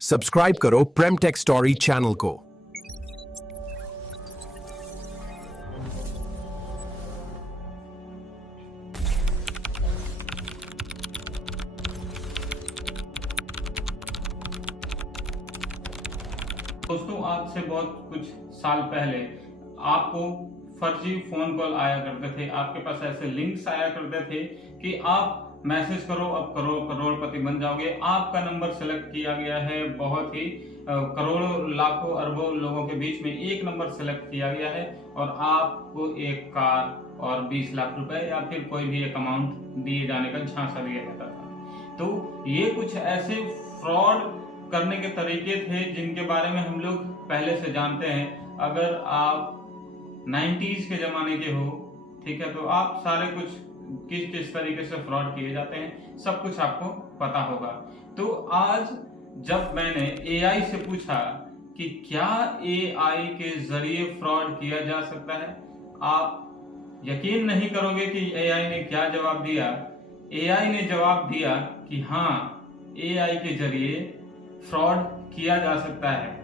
Subscribe करो प्रेम take story channel को। दोस्तों, आज से बहुत कुछ साल पहले आपको फर्जी फोन कॉल आया करते थे। आपके पास ऐसे लिंक्स आया करते थे कि आप मैसेज करो, अब करोड़पति बन जाओगे। आपका नंबर सेलेक्ट किया गया है, बहुत ही करोड़ों लाखों अरबों लोगों के बीच में एक नंबर सेलेक्ट किया गया है और आपको एक कार और 20 लाख रुपए या फिर कोई भी एक अमाउंट दिए जाने का झांसा दिया जाता था। तो ये कुछ ऐसे फ्रॉड करने के तरीके थे जिनके बारे में हम लोग पहले से जानते हैं। अगर आप 90s के जमाने के हो, ठीक है, तो आप सारे कुछ किस किस तरीके से फ्रॉड किए जाते हैं सब कुछ आपको पता होगा। तो आज जब मैंने एआई से पूछा कि क्या एआई के जरिए फ्रॉड किया जा सकता है, आप यकीन नहीं करोगे कि एआई ने क्या जवाब दिया। एआई ने जवाब दिया कि हाँ, एआई के जरिए फ्रॉड किया जा सकता है।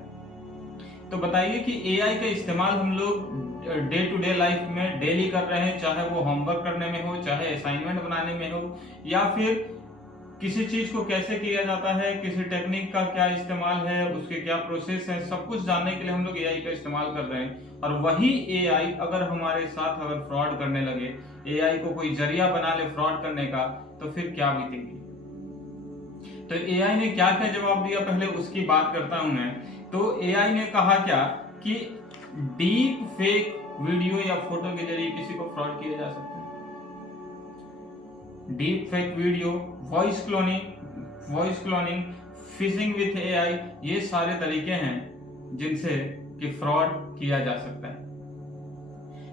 तो बताइए कि एआई का इस्तेमाल हम लोग डे टू डे लाइफ में डेली कर रहे हैं, चाहे वो होमवर्क करने में हो, चाहे असाइनमेंट बनाने में हो, या फिर किसी चीज को कैसे किया जाता है, किसी टेक्निक का क्या इस्तेमाल है, उसके क्या प्रोसेस है, सब कुछ जानने के लिए हम लोग एआई का इस्तेमाल कर रहे हैं। और वही एआई अगर हमारे साथ अगर फ्रॉड करने लगे, एआई को कोई जरिया बना ले फ्रॉड करने का, तो फिर क्या बीतेगी। तो एआई ने क्या क्या जवाब दिया, पहले उसकी बात करता हूं मैं। तो एआई ने कहा क्या कि डीप फेक वीडियो या फोटो के जरिए किसी को फ्रॉड किया जा सकता है। Deep fake video, voice cloning, fishing with AI, ये सारे तरीके हैं जिनसे कि फ्रॉड किया जा सकता है।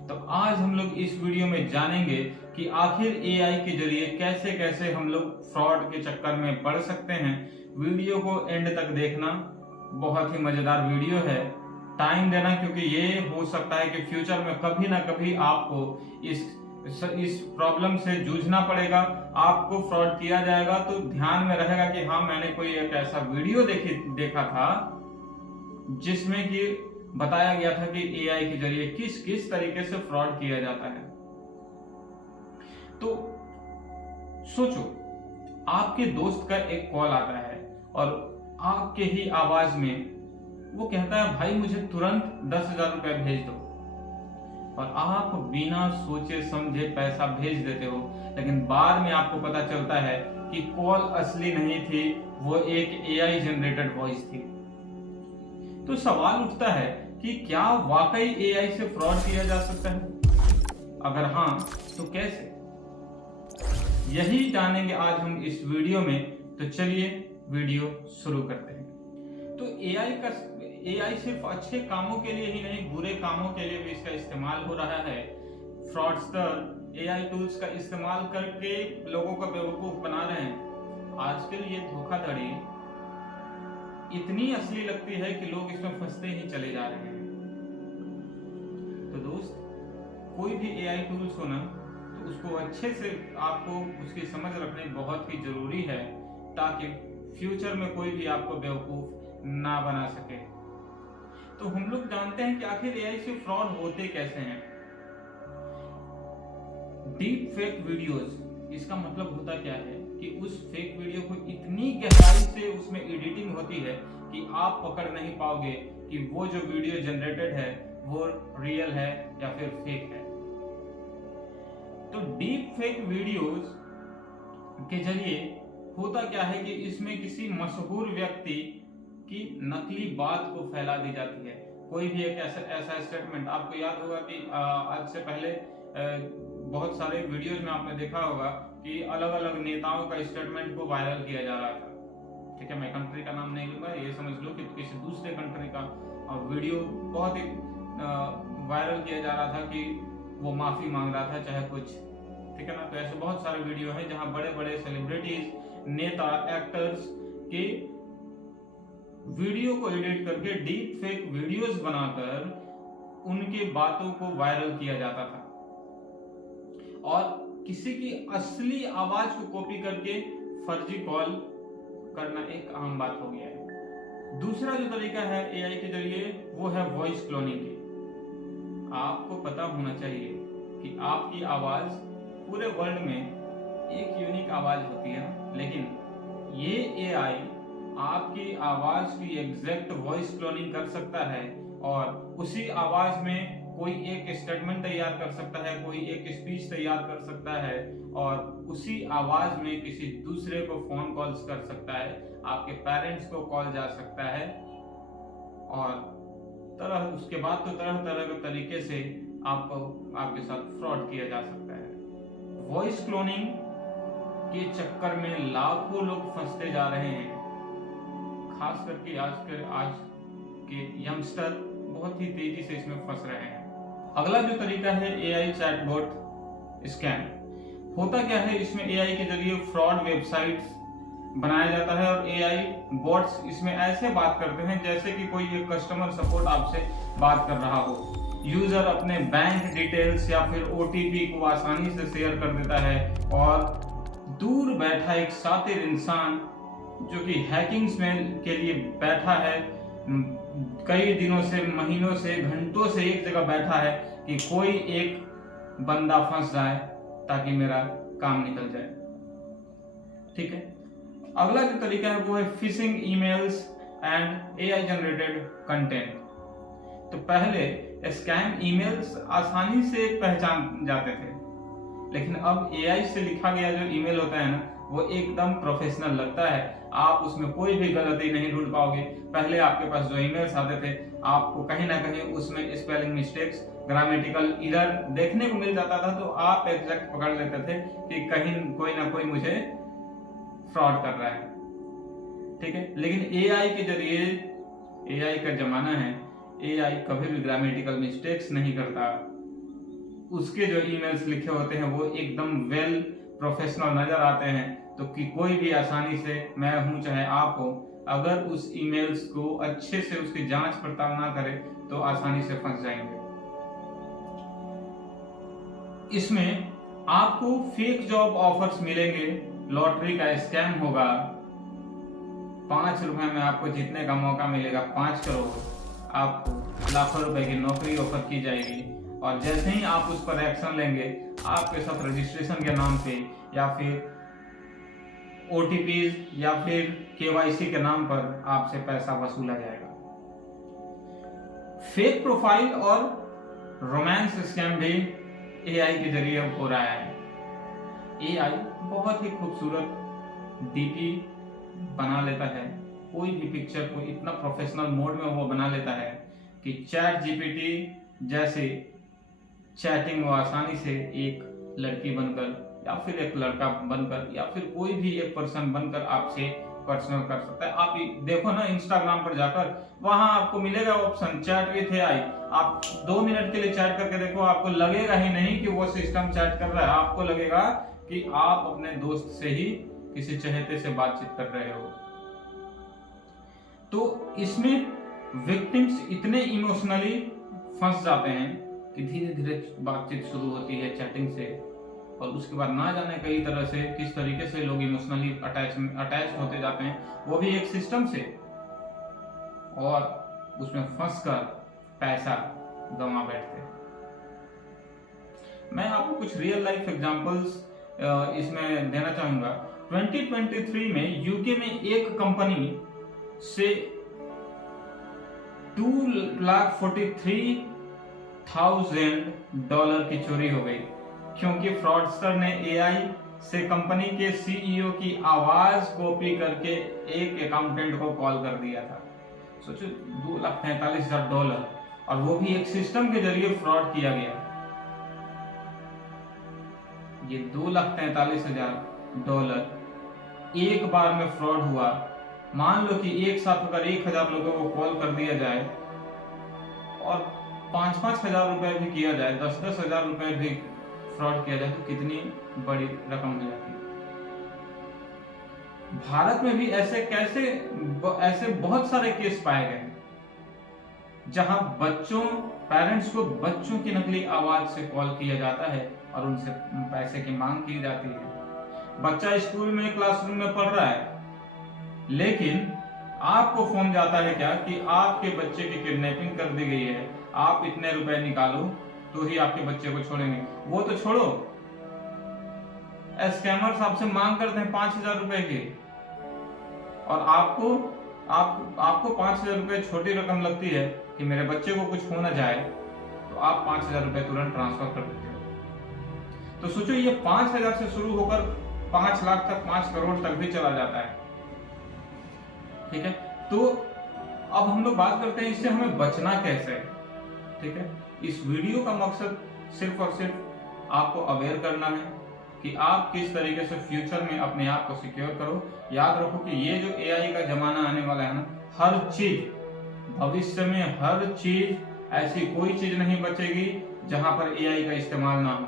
तो आज हम लोग इस वीडियो में जानेंगे कि आखिर एआई के जरिए कैसे कैसे हम लोग फ्रॉड के चक्कर में पड़ सकते हैं। वीडियो को एंड तक देखना, बहुत ही मजेदार वीडियो है। टाइम देना, क्योंकि ये हो सकता है कि फ्यूचर में कभी ना कभी आपको इस प्रॉब्लम से जूझना पड़ेगा, आपको फ्रॉड किया जाएगा। तो ध्यान में रहेगा कि हाँ, मैंने कोई एक ऐसा वीडियो देखा था जिसमें कि बताया गया था कि एआई के जरिए किस किस तरीके से फ्रॉड किया जाता है। तो सोचो, आपके दोस्त का एक कॉल आता है और आपके ही आवाज में वो कहता है, भाई मुझे तुरंत 10,000 रुपए भेज दो, और आप बिना सोचे समझे पैसा भेज देते हो। लेकिन बाद में आपको पता चलता है कि कॉल असली नहीं थी, वो एक एआई जनरेटेड वॉइस थी। तो सवाल उठता है कि क्या वाकई एआई से फ्रॉड किया जा सकता है? अगर हाँ, तो कैसे? यही जानेंगे आज हम इस वीडियो में। तो चलिए वीडियो शुरू करते हैं। तो एआई सिर्फ अच्छे कामों के लिए ही नहीं, बुरे कामों के लिए भी इसका इस्तेमाल हो रहा है। फ्रॉडस्टर एआई टूल्स का इस्तेमाल करके लोगों को बेवकूफ बना रहे हैं। आजकल ये धोखाधड़ी इतनी असली लगती है कि लोग इसमें फंसते ही चले जा रहे हैं। तो दोस्त, कोई भी एआई टूल्स हो ना, तो उसको अच्छे से आपको उसकी समझ रखनी बहुत ही जरूरी है, ताकि फ्यूचर में कोई भी आपको बेवकूफ ना बना सके। तो हम लोग जानते हैं कि आखिर एआई से फ्रॉड होते कैसे हैं। डीप फेक वीडियोस, इसका मतलब होता क्या है कि उस फेक वीडियो को इतनी गहराई से उसमें एडिटिंग होती है कि आप पकड़ नहीं पाओगे कि वो जो वीडियो जनरेटेड है वो रियल है या फिर फेक है। तो डीप फेक वीडियोस के जरिए होता क्या है कि इसमें किसी मशहूर व्यक्ति की नकली बात को फैला दी जाती है। कोई भी एक ऐसा स्टेटमेंट, आपको याद होगा कि आज से पहले बहुत सारे वीडियोस में आपने देखा होगा कि अलग अलग नेताओं का स्टेटमेंट को वायरल किया जा रहा था। ठीक है, मैं कंट्री का नाम नहीं लूंगा, ये समझ लो कि किसी दूसरे कंट्री का वीडियो बहुत ही वायरल किया जा रहा था कि वो माफी मांग रहा था चाहे कुछ। ठीक है ना। तो ऐसे बहुत सारे वीडियो हैं जहां बड़े बड़े सेलिब्रिटीज, नेता, एक्टर्स के वीडियो को एडिट करके डीप फेक वीडियोस बनाकर उनके बातों को वायरल किया जाता था, और किसी की असली आवाज को कॉपी करके फर्जी कॉल करना एक आम बात हो गया है। दूसरा जो तरीका है एआई के जरिए वो है वॉइस क्लोनिंग। आपको पता होना चाहिए कि आपकी आवाज पूरे वर्ल्ड में एक यूनिक आवाज होती है ना, लेकिन ये एआई आपकी आवाज की एग्जैक्ट वॉइस क्लोनिंग कर सकता है और उसी आवाज में कोई एक स्टेटमेंट तैयार कर सकता है, कोई एक स्पीच तैयार कर सकता है और उसी आवाज में किसी दूसरे को फोन कॉल्स कर सकता है, आपके पेरेंट्स को कॉल जा सकता है और उसके बाद तो तरह तरह के तरीके से आपको आपके साथ फ्रॉड किया जा सकता है। वॉइस क्लोनिंग के चक्कर में लाखों लोग फंसते जा रहे हैं, खास करके आज के यंगस्टर बहुत ही तेजी से इसमें फंस रहे हैं। अगला जो तरीका है एआई चैटबॉट स्कैम। होता क्या है, इसमें एआई के जरिए फ्रॉड वेबसाइट्स बनाया जाता है और एआई बॉट्स इसमें ऐसे बात करते हैं जैसे कि कोई एक कस्टमर सपोर्ट आपसे बात कर रहा हो। यूजर अपने बैंक डिटेल्स या फिर ओटीपी को आसानी से शेयर कर देता है और दूर बैठा एक शातिर इंसान जो कि हैकिंग्स में के लिए बैठा है, कई दिनों से, महीनों से, घंटों से एक जगह बैठा है कि कोई एक बंदा फंस जाए ताकि मेरा काम निकल जाए। ठीक है। अगला जो तरीका है वो है fishing emails and AI generated content. तो पहले स्कैम ईमेल्स आसानी से पहचान जाते थे, लेकिन अब एआई से लिखा गया जो ईमेल होता है ना, वो एकदम प्रोफेशनल लगता है। आप उसमें कोई भी गलती नहीं ढूंढ पाओगे। पहले आपके पास जो ईमेल्स आते थे, आपको कहीं ना कहीं उसमें स्पेलिंग मिस्टेक्स, ग्रामेटिकल एरर देखने को मिल जाता था, तो आप एग्जैक्ट पकड़ लेते थे कि कहीं कोई ना कोई मुझे फ्रॉड कर रहा है। ठीक है। लेकिन एआई के जरिए, एआई का जमाना है, एआई कभी भी ग्रामेटिकल मिस्टेक्स नहीं करता। उसके जो ईमेल्स लिखे होते हैं वो एकदम वेल प्रोफेशनल नजर आते हैं, तो कि कोई भी आसानी से, मैं हूं चाहे आप हो, अगर उस ईमेल्स को अच्छे से उसकी जांच पड़ताल ना करे तो आसानी से फंस जाएंगे। इसमें आपको फेक जॉब ऑफर्स मिलेंगे, लॉटरी का स्कैम होगा, 5 रुपए में आपको जीतने का मौका मिलेगा 5 करोड़, आपको लाखों रुपए की नौकरी ऑफर की जाएगी और जैसे ही आप उस पर एक्शन लेंगे, आपके साथ रजिस्ट्रेशन के नाम पे या फिर ओटीपी या फिर केवाईसी के नाम पर आपसे पैसा वसूला जाएगा। फेक प्रोफाइल और रोमांस स्कैम भी एआई के जरिए हो रहा है। एआई बहुत ही खूबसूरत डीपी बना लेता है, कोई भी पिक्चर को इतना प्रोफेशनल मोड में वो बना लेता है कि चैट जीपीटी जैसे चैटिंग वो आसानी से एक लड़की बनकर या फिर एक लड़का बनकर या फिर कोई भी एक पर्सन बनकर आपसे पर्सनल कर सकता है। आप देखो ना इंस्टाग्राम पर जाकर, वहां आपको मिलेगा ऑप्शन चैट विथ एआई। आप 2 मिनट के लिए चैट करके देखो, आपको लगेगा ही नहीं कि वो सिस्टम चैट कर रहा है, आपको लगेगा कि आप अपने दोस्त से ही किसी चहेते से बातचीत कर रहे हो। तो इसमें विक्टिम्स इतने इमोशनली फंस जाते हैं कि धीरे धीरे बातचीत शुरू होती है चैटिंग से और उसके बाद ना जाने कई तरह से किस तरीके से लोग इमोशनली अटैच होते जाते हैं, वो भी एक सिस्टम से, और उसमें फंसकर पैसा गंवा बैठते हैं। मैं आपको कुछ रियल लाइफ एग्जांपल्स इसमें देना चाहूंगा। 2023 में यूके में एक कंपनी से $2,43,000 की चोरी हो गई क्योंकि फ्रॉडस्टर ने एआई से कंपनी के सीईओ की आवाज कॉपी करके एक अकाउंटेंट को कॉल कर दिया था। सोचो, $2,43,000 और वो भी एक सिस्टम के जरिए फ्रॉड किया गया। ये $2,43,000 एक बार में फ्रॉड हुआ। मान लो कि एक साथ अगर 1,000 लोगों को कॉल कर दिया जाए और 5-5 हजार रुपए भी किया जाए, 10-10 हजार रुपए भी फ्रॉड किया जाए, तो कितनी बड़ी रकम हो जाती है। भारत में भी ऐसे बहुत सारे केस पाए गए जहां पेरेंट्स को बच्चों की नकली आवाज से कॉल किया जाता है और उनसे पैसे की मांग की जाती है। बच्चा स्कूल में, क्लासरूम में पढ़ रहा है, लेकिन आपको फोन जाता है क्या कि आपके बच्चे की किडनैपिंग कर दी गई है, आप इतने रुपए निकालो तो ही आपके बच्चे को छोड़ेंगे। वो तो छोड़ो, स्कैमर्स आपसे मांग करते हैं 5,000 रुपए की, और आपको 5,000 रुपए छोटी रकम लगती है कि मेरे बच्चे को कुछ हो ना जाए, तो आप 5,000 रुपए तुरंत ट्रांसफर कर देते हो। तो सोचो, ये 5,000 से शुरू होकर 5 लाख तक, 5 करोड़ तक भी चला जाता है। ठीक है, तो अब हम लोग बात करते हैं इससे हमें बचना कैसे। ठीक है, इस वीडियो का मकसद सिर्फ और सिर्फ आपको अवेयर करना है कि आप किस तरीके से फ्यूचर में अपने आप को सिक्योर करो। याद रखो कि ये जो एआई का जमाना आने वाला है ना, हर चीज भविष्य में, हर चीज, ऐसी कोई चीज नहीं बचेगी जहां पर एआई का इस्तेमाल ना हो।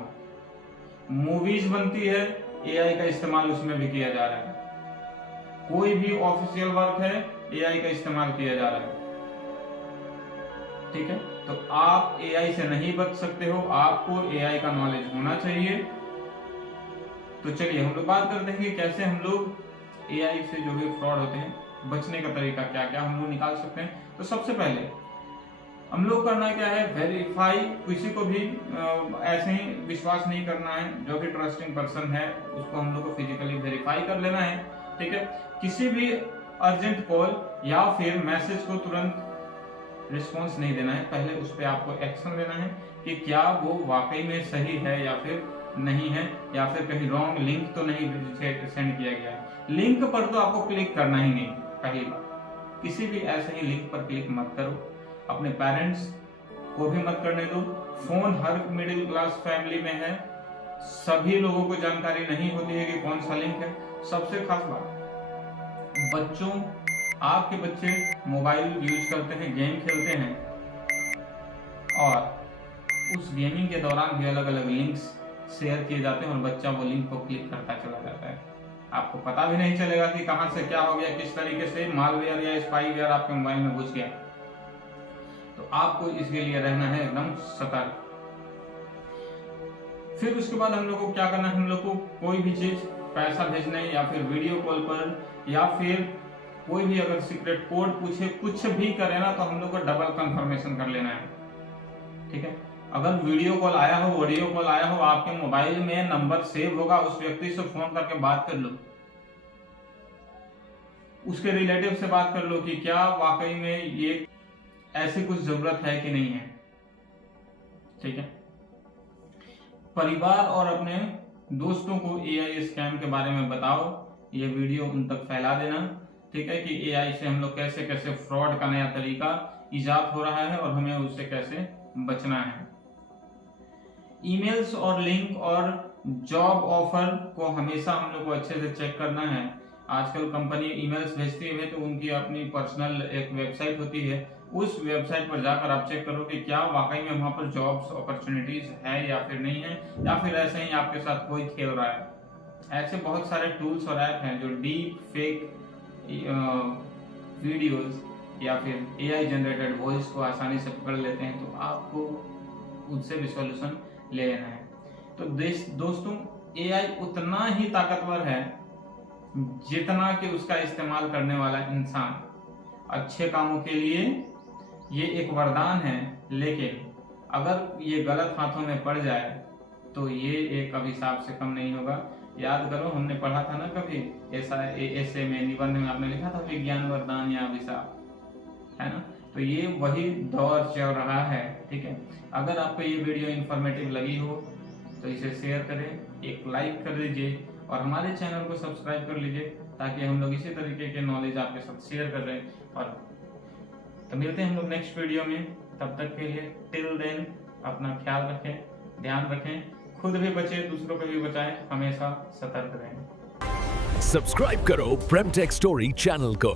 मूवीज बनती है, एआई का इस्तेमाल उसमें भी किया जा रहा है। कोई भी ऑफिशियल वर्क है, एआई का इस्तेमाल किया जा रहा है। ठीक है, तो आप एआई से नहीं बच सकते हो, आपको एआई का नॉलेज होना चाहिए। तो चलिए हम लोग बात करते हैं कि कैसे हम लोग एआई से जो भी फ्रॉड होते हैं, बचने का तरीका क्या क्या हम लोग निकाल सकते हैं। तो सबसे पहले हम लोग करना क्या है, वेरीफाई। किसी को भी ऐसे ही विश्वास नहीं करना है, जो भी ट्रस्टिंग पर्सन है उसको हम लोग को फिजिकली वेरीफाई कर लेना है। ठीक है, किसी भी अर्जेंट कॉल या फिर मैसेज को तुरंत रिस्पॉन्स नहीं देना है, पहले उस पर आपको एक्शन लेना है कि क्या वो वाकई में सही है या फिर नहीं है, या फिर कहीं रॉन्ग लिंक तो नहीं सेंड किया गया है। लिंक पर तो आपको क्लिक करना ही नहीं। पहली बात, किसी भी ऐसे ही लिंक पर क्लिक मत करो, अपने पेरेंट्स को भी मत करने दो। फोन हर मिडिल क्लास फैमिली में है, सभी लोगों को जानकारी नहीं होती है कि कौन सा लिंक है। सबसे खास बात, बच्चों, आपके बच्चे मोबाइल यूज करते हैं, गेम खेलते हैं, और उस गेमिंग के दौरान भी अलग अलग लिंक्स शेयर किए जाते हैं और बच्चा वो लिंक को क्लिक करता चला जाता है। आपको पता भी नहीं चलेगा कि कहां से क्या हो गया, किस तरीके से मालवेयर या स्पाईवेयर आपके मोबाइल में घुस गया। तो आपको इसके लिए रहना है एकदम सतर्क। फिर उसके बाद हम लोग को क्या करना है, हम लोग को कोई भी चीज पैसा भेजने या फिर वीडियो कॉल पर, या फिर कोई भी अगर सीक्रेट कोड पूछे, कुछ भी करे ना, तो हम लोग को डबल कंफर्मेशन कर लेना है। ठीक है, अगर वीडियो कॉल आया हो, ऑडियो कॉल आया हो, आपके मोबाइल में नंबर सेव होगा, उस व्यक्ति से फोन करके बात कर लो, उसके रिलेटिव से बात कर लो कि क्या वाकई में ये ऐसी कुछ जरूरत है कि नहीं है। ठीक है, परिवार और अपने दोस्तों को एआई स्कैम के बारे में बताओ, ये वीडियो उन तक फैला देना। ठीक है, कि एआई से हम लोग कैसे कैसे फ्रॉड का नया तरीका इजाद हो रहा है और हमें उससे कैसे बचना है। ईमेल्स और लिंक और जॉब ऑफर को हमेशा हम लोग को अच्छे से चेक करना है। आजकल कंपनी ईमेल्स भेजती है तो उनकी अपनी पर्सनल एक वेबसाइट होती है, उस वेबसाइट पर जाकर आप चेक करो कि क्या वाकई में वहां पर जॉब्स अपॉर्चुनिटीज है या फिर नहीं है, या फिर ऐसे ही आपके साथ कोई खेल रहा है। ऐसे बहुत सारे टूल्स और ऐप हैं जो डीप फेक वीडियोस या फिर एआई जनरेटेड वॉइस को आसानी से पकड़ लेते हैं, तो आपको उनसे भी सॉल्यूशन ले लेना है। तो दोस्तों, एआई उतना ही ताकतवर है जितना कि उसका इस्तेमाल करने वाला इंसान। अच्छे कामों के लिए ये एक वरदान है, लेकिन अगर ये गलत हाथों में पड़ जाए तो ये एक अभिशाप से कम नहीं होगा। याद करो, हमने पढ़ा था ना कभी ऐसे में निबंध में आपने लिखा था विज्ञान वरदान या अभिशाप, है ना। तो ये वही दौर चल रहा है। ठीक है, अगर आपको ये वीडियो इंफॉर्मेटिव लगी हो तो इसे शेयर करें, एक लाइक कर दीजिए और हमारे चैनल को सब्सक्राइब कर लीजिए, ताकि हम लोग इसी तरीके के नॉलेज आपके साथ शेयर कर रहे हैं। और तो मिलते हैं हम लोग नेक्स्ट वीडियो में, तब तक के लिए टिल देन अपना ख्याल रखें, ध्यान रखें, खुद भी बचें, दूसरों को भी बचाएं, हमेशा सतर्क रहें। सब्सक्राइब करो प्रेमटेक स्टोरी चैनल को।